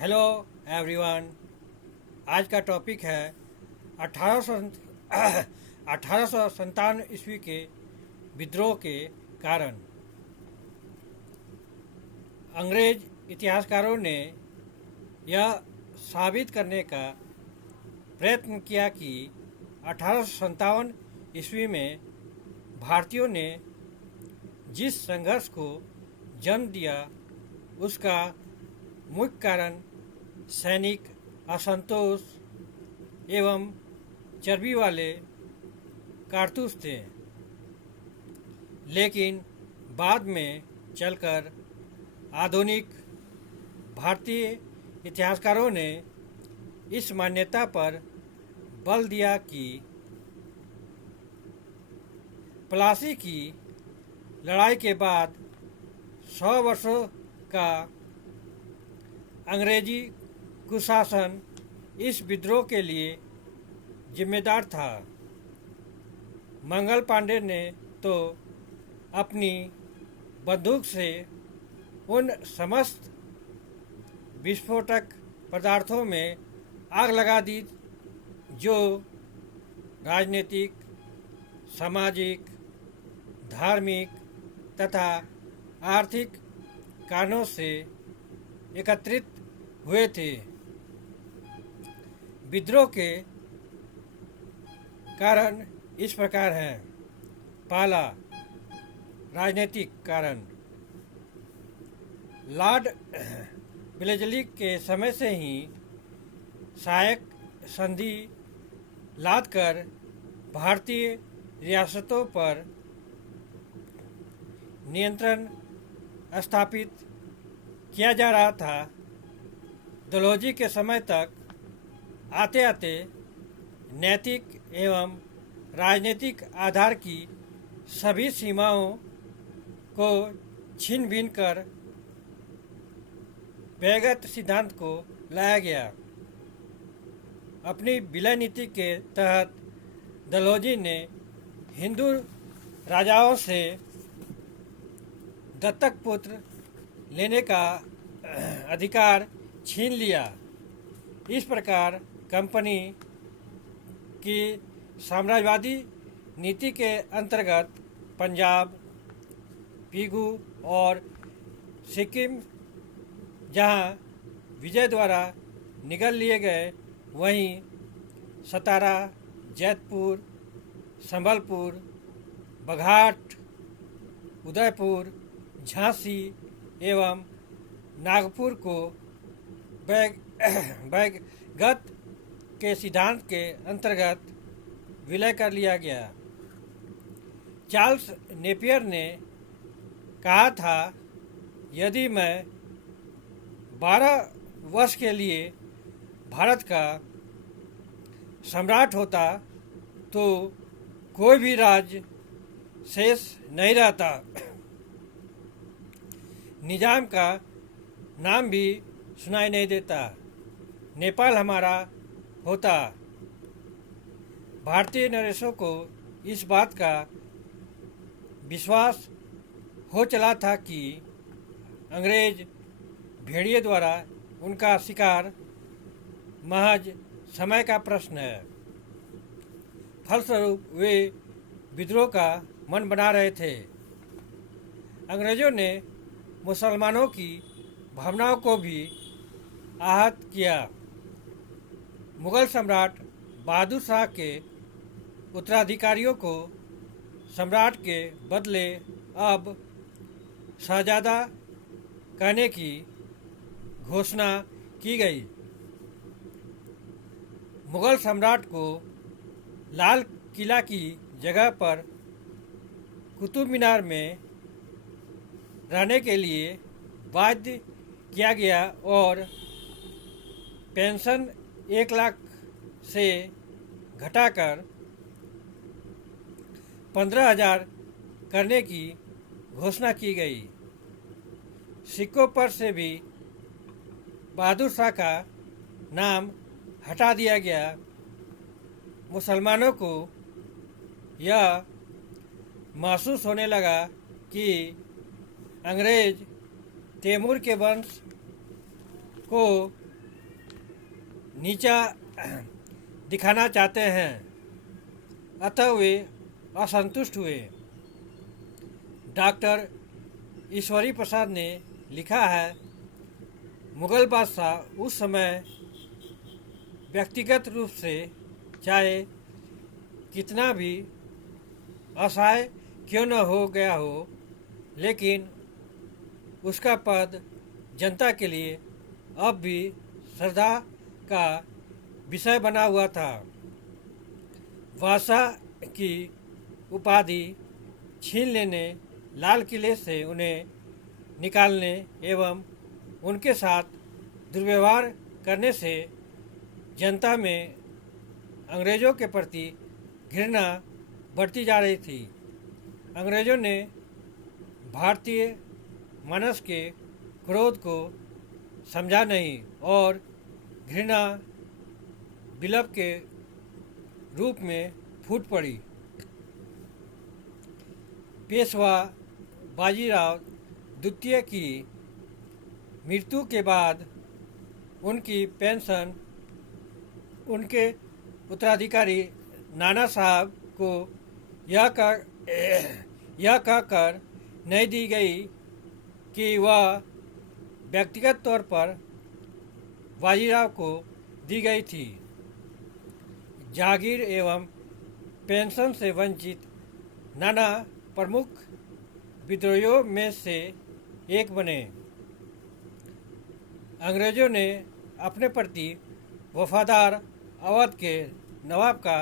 Hello everyone. आज का topic है 1857 ईस्वी के विद्रोह के कारण। अंग्रेज इतिहासकारों ने यह साबित करने का प्रयत्न किया कि 1857 ईस्वी में भारतीयों ने जिस संघर्ष को जन्म दिया उसका मुख्य कारण सैनिक असंतोष एवं चर्बी वाले कारतूस थे। लेकिन बाद में चलकर आधुनिक भारतीय इतिहासकारों ने इस मान्यता पर बल दिया कि प्लासी की लड़ाई के बाद 100 वर्षों का अंग्रेजी कुशासन इस विद्रोह के लिए जिम्मेदार था। मंगल पांडे ने तो अपनी बंदूक से उन समस्त विस्फोटक पदार्थों में आग लगा दी जो राजनीतिक, सामाजिक, धार्मिक तथा आर्थिक कारणों से एकत्रित हुए थे। विद्रोह के कारण इस प्रकार हैं। पहला, राजनीतिक कारण। लॉर्ड वेलेस्ली के समय से ही सहायक संधि लादकर भारतीय रियासतों पर नियंत्रण स्थापित किया जा रहा था। डलहौजी के समय तक आते आते नैतिक एवं राजनीतिक आधार की सभी सीमाओं को छीन बीन कर व्यक्तिगत सिद्धांत को लाया गया। अपनी विलय नीति के तहत डलहौजी ने हिंदू राजाओं से दत्तक पुत्र लेने का अधिकार छीन लिया। इस प्रकार कंपनी की साम्राज्यवादी नीति के अंतर्गत पंजाब, पीगू और सिक्किम जहां विजय द्वारा निगल लिए गए, वहीं सतारा, जैतपुर, संबलपुर, बघाट, उदयपुर, झांसी एवं नागपुर को व्यक्तिगत के सिद्धांत के अंतर्गत विलय कर लिया गया। चार्ल्स नेपियर ने कहा था, यदि मैं 12 वर्ष के लिए भारत का सम्राट होता तो कोई भी राज्य शेष नहीं रहता। निजाम का नाम भी सुनाई नहीं देता। नेपाल हमारा होता। भारतीय नरेशों को इस बात का विश्वास हो चला था कि अंग्रेज भेड़िए द्वारा उनका शिकार महज समय का प्रश्न है। फलस्वरूप वे विद्रोह का मन बना रहे थे। अंग्रेजों ने मुसलमानों की भावनाओं को भी आहत किया। मुगल सम्राट बहादुर शाह के उत्तराधिकारियों को सम्राट के बदले अब शहजादा कहने की घोषणा की गई। मुगल सम्राट को लाल किला की जगह पर कुतुब मीनार में रहने के लिए बाध्य किया गया और पेंशन 1 लाख से घटाकर 15,000 करने की घोषणा की गई। सिक्कों पर से भी बहादुर शाह का नाम हटा दिया गया। मुसलमानों को यह महसूस होने लगा कि अंग्रेज तैमूर के वंश को नीचा दिखाना चाहते हैं, अतः वे असंतुष्ट हुए। डॉक्टर ईश्वरी प्रसाद ने लिखा है, मुगल बादशाह उस समय व्यक्तिगत रूप से चाहे कितना भी असहाय क्यों न हो गया हो, लेकिन उसका पद जनता के लिए अब भी श्रद्धा का विषय बना हुआ था। बादशाह की उपाधि छीन लेने, लाल किले से उन्हें निकालने एवं उनके साथ दुर्व्यवहार करने से जनता में अंग्रेज़ों के प्रति घृणा बढ़ती जा रही थी। अंग्रेज़ों ने भारतीय मानस के क्रोध को समझा नहीं और घृणा विलप के रूप में फूट पड़ी। पेशवा बाजीराव द्वितीय की मृत्यु के बाद उनकी पेंशन उनके उत्तराधिकारी नाना साहब को यह कहकर नहीं दी गई कि वह व्यक्तिगत तौर पर बाजीराव को दी गई थी। जागीर एवं पेंशन से वंचित नाना प्रमुख विद्रोहियों में से एक बने। अंग्रेज़ों ने अपने प्रति वफादार अवध के नवाब का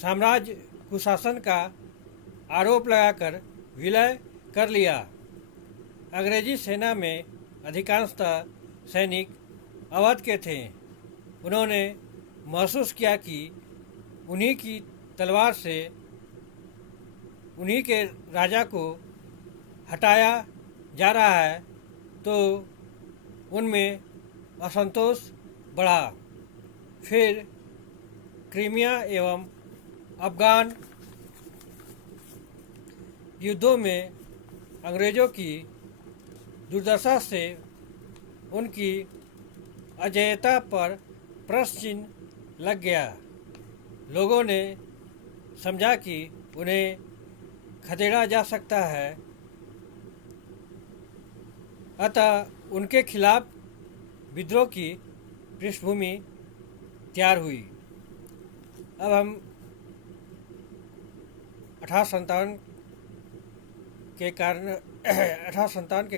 साम्राज्य कुशासन का आरोप लगाकर विलय कर लिया। अंग्रेजी सेना में अधिकांशतः सैनिक अवध के थे। उन्होंने महसूस किया कि उन्हीं की तलवार से उन्हीं के राजा को हटाया जा रहा है, तो उनमें असंतोष बढ़ा। फिर क्रीमिया एवं अफगान युद्धों में अंग्रेज़ों की दुर्दशा से उनकी अजेयता पर प्रश्न चिन्ह लग गया। लोगों ने समझा कि उन्हें खदेड़ा जा सकता है, अतः उनके खिलाफ विद्रोह की पृष्ठभूमि तैयार हुई। अब हम 1857 के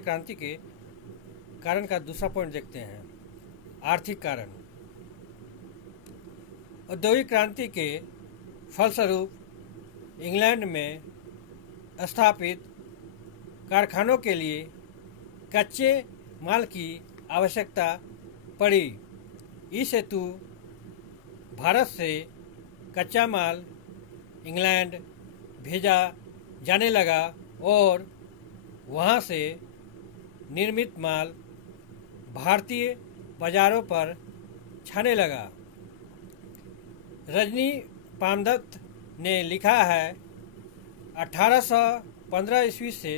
क्रांति के कारण का दूसरा पॉइंट देखते हैं, आर्थिक कारण। औद्योगिक क्रांति के फलस्वरूप इंग्लैंड में स्थापित कारखानों के लिए कच्चे माल की आवश्यकता पड़ी। इस हेतु भारत से कच्चा माल इंग्लैंड भेजा जाने लगा और वहाँ से निर्मित माल भारतीय बाजारों पर छाने लगा। रजनी पामदत्त ने लिखा है, 1815 ईस्वी से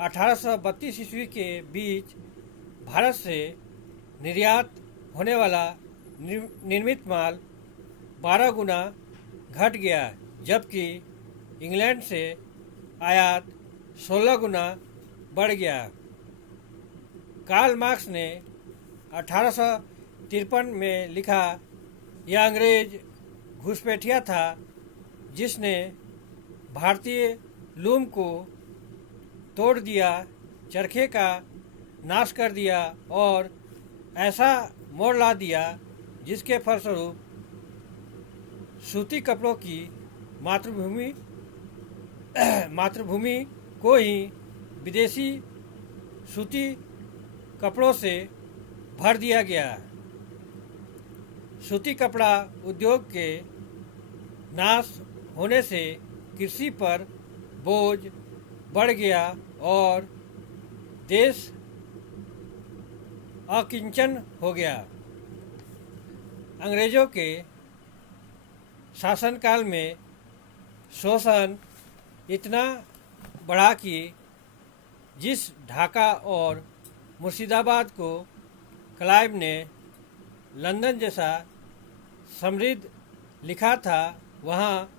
1832 ईस्वी के बीच भारत से निर्यात होने वाला निर्मित माल 12 गुना घट गया, जबकि इंग्लैंड से आयात 16 गुना बढ़ गया। कार्ल मार्क्स ने 1853 में लिखा, यह अंग्रेज घुसपैठिया था जिसने भारतीय लूम को तोड़ दिया, चरखे का नाश कर दिया और ऐसा मोड़ ला दिया जिसके फलस्वरूप सूती कपड़ों की मातृभूमि को ही विदेशी सूती कपड़ों से भर दिया गया। सूती कपड़ा उद्योग के नाश होने से कृषि पर बोझ बढ़ गया और देश अकिंचन हो गया। अंग्रेज़ों के शासनकाल में शोषण इतना बढ़ा कि जिस ढाका और मुर्शिदाबाद को क्लाइव ने लंदन जैसा समृद्ध लिखा था, वहाँ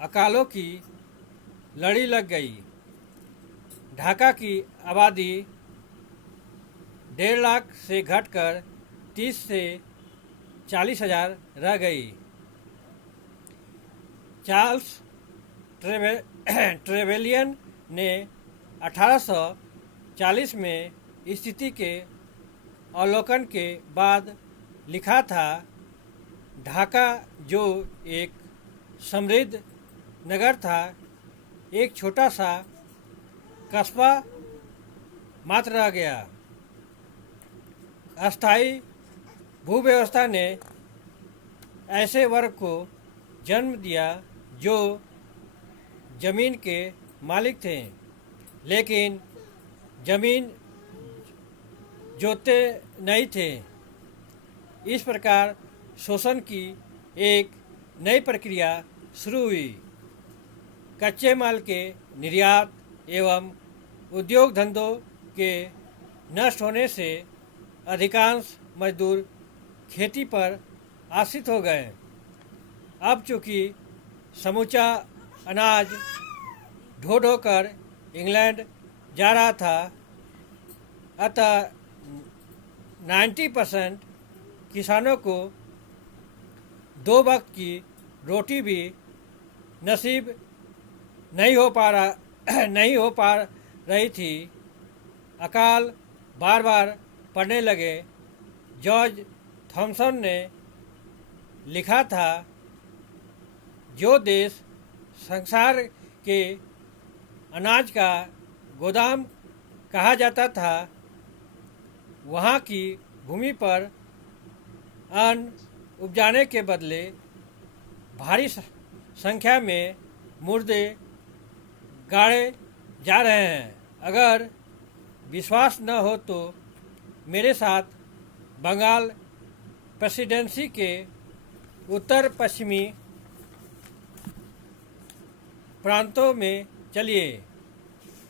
अकालों की लड़ी लग गई। ढाका की आबादी 1.5 लाख से घटकर 30 से 40 हजार रह गई। चार्ल्स ट्रेवेलियन ने 1840 में स्थिति के अवलोकन के बाद लिखा था, ढाका जो एक समृद्ध नगर था, एक छोटा सा कस्बा मात्र रह गया। अस्थायी भूव्यवस्था ने ऐसे वर्ग को जन्म दिया जो जमीन के मालिक थे, लेकिन जमीन जोतते नहीं थे। इस प्रकार शोषण की एक नई प्रक्रिया शुरू हुई। कच्चे माल के निर्यात एवं उद्योग धंधों के नष्ट होने से अधिकांश मजदूर खेती पर आश्रित हो गए। अब चूँकि समूचा अनाज ढो ढो कर इंग्लैंड जा रहा था, अतः 90% किसानों को 2 वक्त की रोटी भी नसीब नहीं हो पा रही थी। अकाल बार बार पड़ने लगे। जॉर्ज थॉमसन ने लिखा था, जो देश संसार के अनाज का गोदाम कहा जाता था, वहाँ की भूमि पर अन्न उपजाने के बदले भारी संख्या में मुर्दे गाड़े जा रहे हैं। अगर विश्वास न हो तो मेरे साथ बंगाल प्रेसिडेंसी के उत्तर पश्चिमी प्रांतों में चलिए,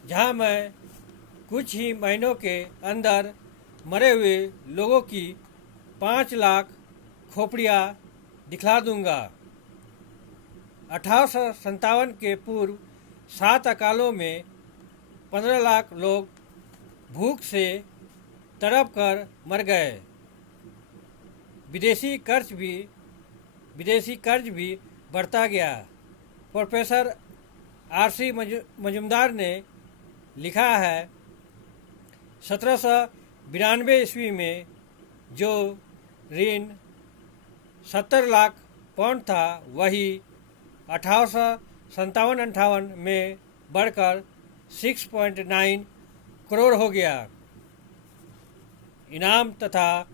जहां मैं कुछ ही महीनों के अंदर मरे हुए लोगों की 5 लाख खोपड़ियाँ दिखला दूंगा। 1857 के पूर्व 7 अकालों में 15 लाख लोग भूख से तड़प कर मर गए। विदेशी कर्ज भी बढ़ता गया। Professor RC. मजुमदार ने लिखा है, 1792 ईस्वी में जो ऋण 70 लाख पाउंड था, वही 1857-58 में बढ़कर 6.9 करोड़ हो गया। इनाम तथा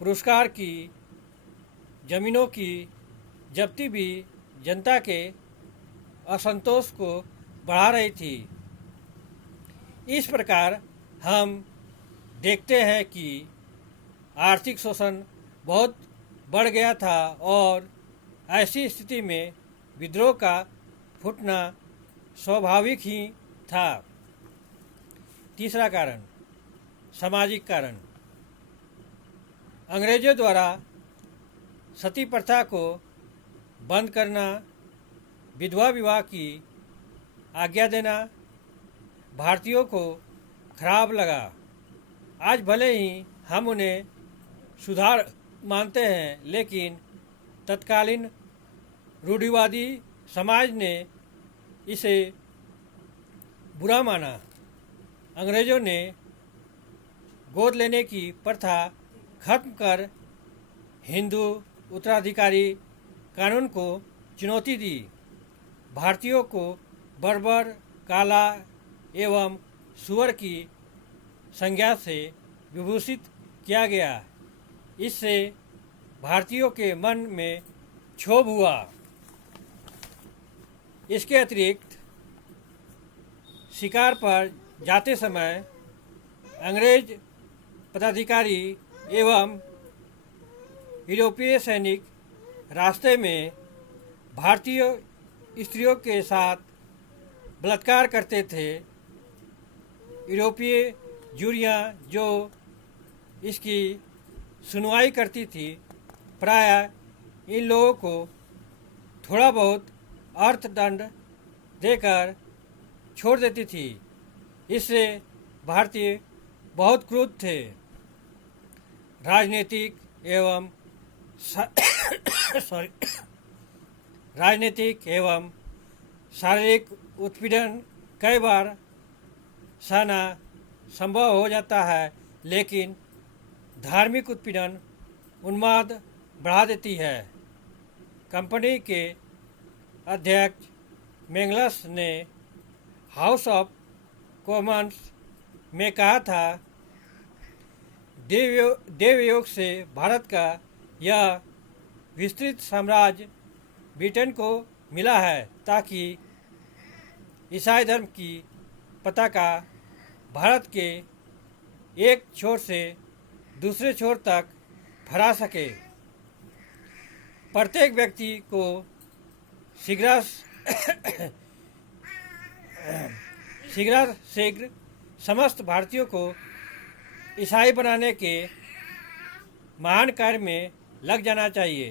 पुरस्कार की जमीनों की जब्ती भी जनता के असंतोष को बढ़ा रही थी। इस प्रकार हम देखते हैं कि आर्थिक शोषण बहुत बढ़ गया था और ऐसी स्थिति में विद्रोह का फूटना स्वाभाविक ही था। तीसरा कारण, सामाजिक कारण। अंग्रेजों द्वारा सती प्रथा को बंद करना, विधवा विवाह की आज्ञा देना भारतीयों को खराब लगा। आज भले ही हम उन्हें सुधार मानते हैं, लेकिन तत्कालीन रूढ़िवादी समाज ने इसे बुरा माना। अंग्रेजों ने गोद लेने की प्रथा खत्म कर हिंदू उत्तराधिकारी कानून को चुनौती दी। भारतीयों को बर्बर, काला एवं सुअर की संज्ञा से विभूषित किया गया। इससे भारतीयों के मन में क्षोभ हुआ। इसके अतिरिक्त शिकार पर जाते समय अंग्रेज पदाधिकारी एवं यूरोपीय सैनिक रास्ते में भारतीय स्त्रियों के साथ बलात्कार करते थे। यूरोपीय जूरियां जो इसकी सुनवाई करती थी, प्रायः इन लोगों को थोड़ा बहुत अर्थदंड देकर छोड़ देती थी। इससे भारतीय बहुत क्रुद्ध थे। राजनीतिक एवं सॉरी राजनीतिक एवं शारीरिक उत्पीड़न कई बार सहना संभव हो जाता है, लेकिन धार्मिक उत्पीड़न उन्माद बढ़ा देती है। कंपनी के अध्यक्ष मेंगलस ने हाउस ऑफ कॉमन्स में कहा था, देवयोग से भारत का यह विस्तृत साम्राज्य ब्रिटेन को मिला है ताकि ईसाई धर्म की पताका भारत के एक छोर से दूसरे छोर तक फहरा सके। प्रत्येक व्यक्ति को शीघ्र समस्त भारतीयों को ईसाई बनाने के महान कार्य में लग जाना चाहिए।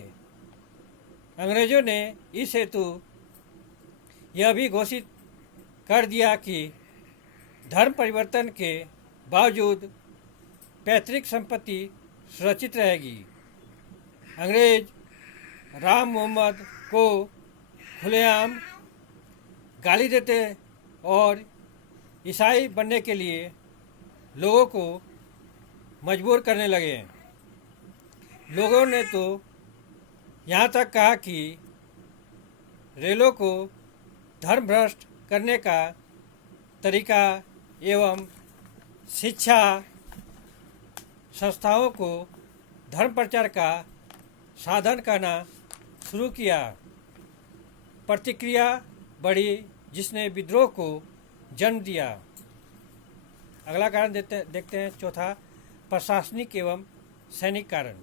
अंग्रेजों ने इस हेतु यह भी घोषित कर दिया कि धर्म परिवर्तन के बावजूद पैतृक संपत्ति सुरक्षित रहेगी। अंग्रेज राम मोहम्मद को खुलेआम गाली देते और ईसाई बनने के लिए लोगों को मजबूर करने लगे। लोगों ने तो यहाँ तक कहा कि रेलों को धर्म भ्रष्ट करने का तरीका एवं शिक्षा संस्थाओं को धर्म प्रचार का साधन करना शुरू किया। प्रतिक्रिया बढ़ी, जिसने विद्रोह को जन्म दिया। अगला कारण देखते हैं, चौथा, प्रशासनिक एवं सैनिक कारण।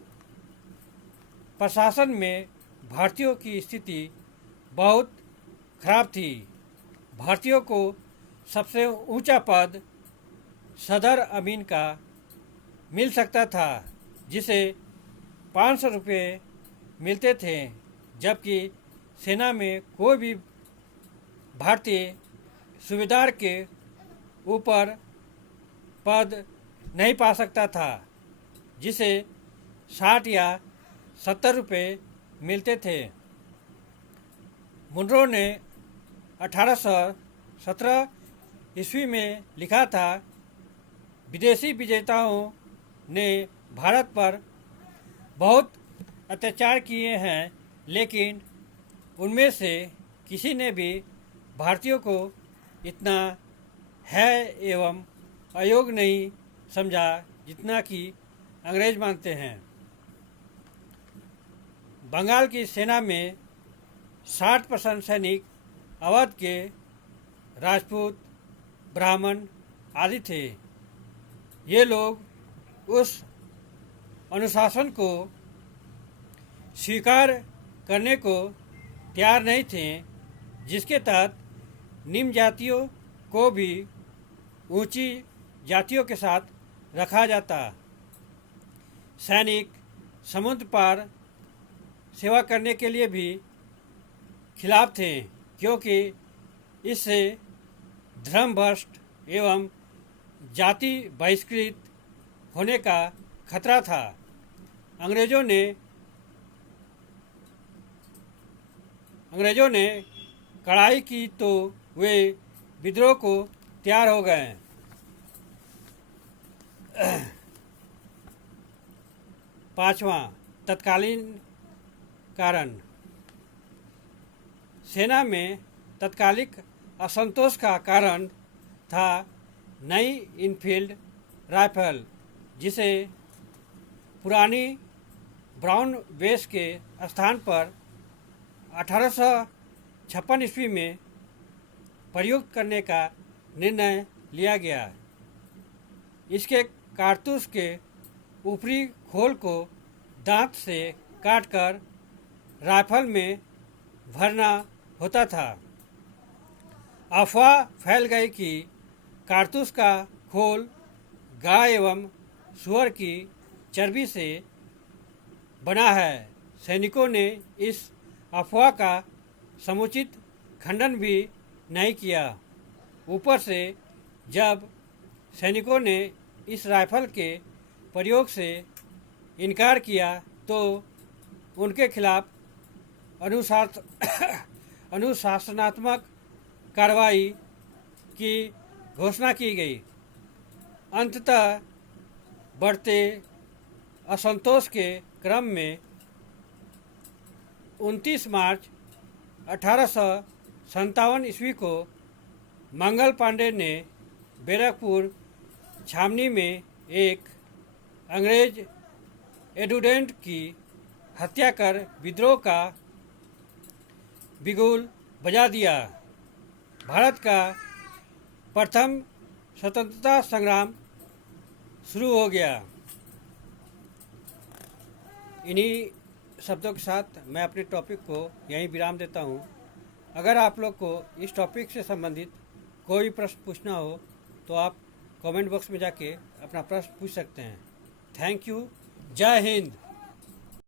प्रशासन में भारतीयों की स्थिति बहुत खराब थी। भारतीयों को सबसे ऊंचा पद सदर अमीन का मिल सकता था, जिसे 500 रुपये मिलते थे, जबकि सेना में कोई भी भारतीय सूबेदार के ऊपर पद नहीं पा सकता था, जिसे 60 या 70 रुपये मिलते थे। मुनरो ने 1817 ईस्वी में लिखा था, विदेशी विजेताओं ने भारत पर बहुत अत्याचार किए हैं, लेकिन उनमें से किसी ने भी भारतीयों को इतना है एवं अयोग्य नहीं समझा जितना कि अंग्रेज मानते हैं। बंगाल की सेना में 60% सैनिक अवध के राजपूत, ब्राह्मण आदि थे। ये लोग उस अनुशासन को स्वीकार करने को तैयार नहीं थे, जिसके तहत निम्न जातियों को भी ऊंची जातियों के साथ रखा जाता। सैनिक समुद्र पार सेवा करने के लिए भी खिलाफ थे, क्योंकि इससे धर्मभ्रष्ट एवं जाति बहिष्कृत होने का खतरा था। अंग्रेजों ने कड़ाई की तो वे विद्रोह को तैयार हो गए। पांचवा, तत्कालीन कारण। सेना में तत्कालिक असंतोष का कारण था नई इनफील्ड राइफल, जिसे पुरानी ब्राउन बेस के स्थान पर 1856 ईस्वी में प्रयुक्त करने का निर्णय लिया गया। इसके कारतूस के ऊपरी खोल को दांत से काटकर राइफल में भरना होता था। अफवाह फैल गई कि कारतूस का खोल गाय एवं सूअर की चर्बी से बना है। सैनिकों ने इस अफवाह का समुचित खंडन भी नहीं किया। ऊपर से जब सैनिकों ने इस राइफल के प्रयोग से इनकार किया तो उनके खिलाफ अनुशासनात्मक कार्रवाई की घोषणा की गई। अंततः बढ़ते असंतोष के क्रम में 29 मार्च 1857 ईस्वी को मंगल पांडे ने बैरकपुर छावनी में एक अंग्रेज एडुडेंट की हत्या कर विद्रोह का बिगुल बजा दिया। भारत का प्रथम स्वतंत्रता संग्राम शुरू हो गया। इन्हीं शब्दों के साथ मैं अपने टॉपिक को यहीं विराम देता हूँ। अगर आप लोग को इस टॉपिक से संबंधित कोई प्रश्न पूछना हो तो आप कमेंट बॉक्स में जाके अपना प्रश्न पूछ सकते हैं। Thank you. जय हिंद।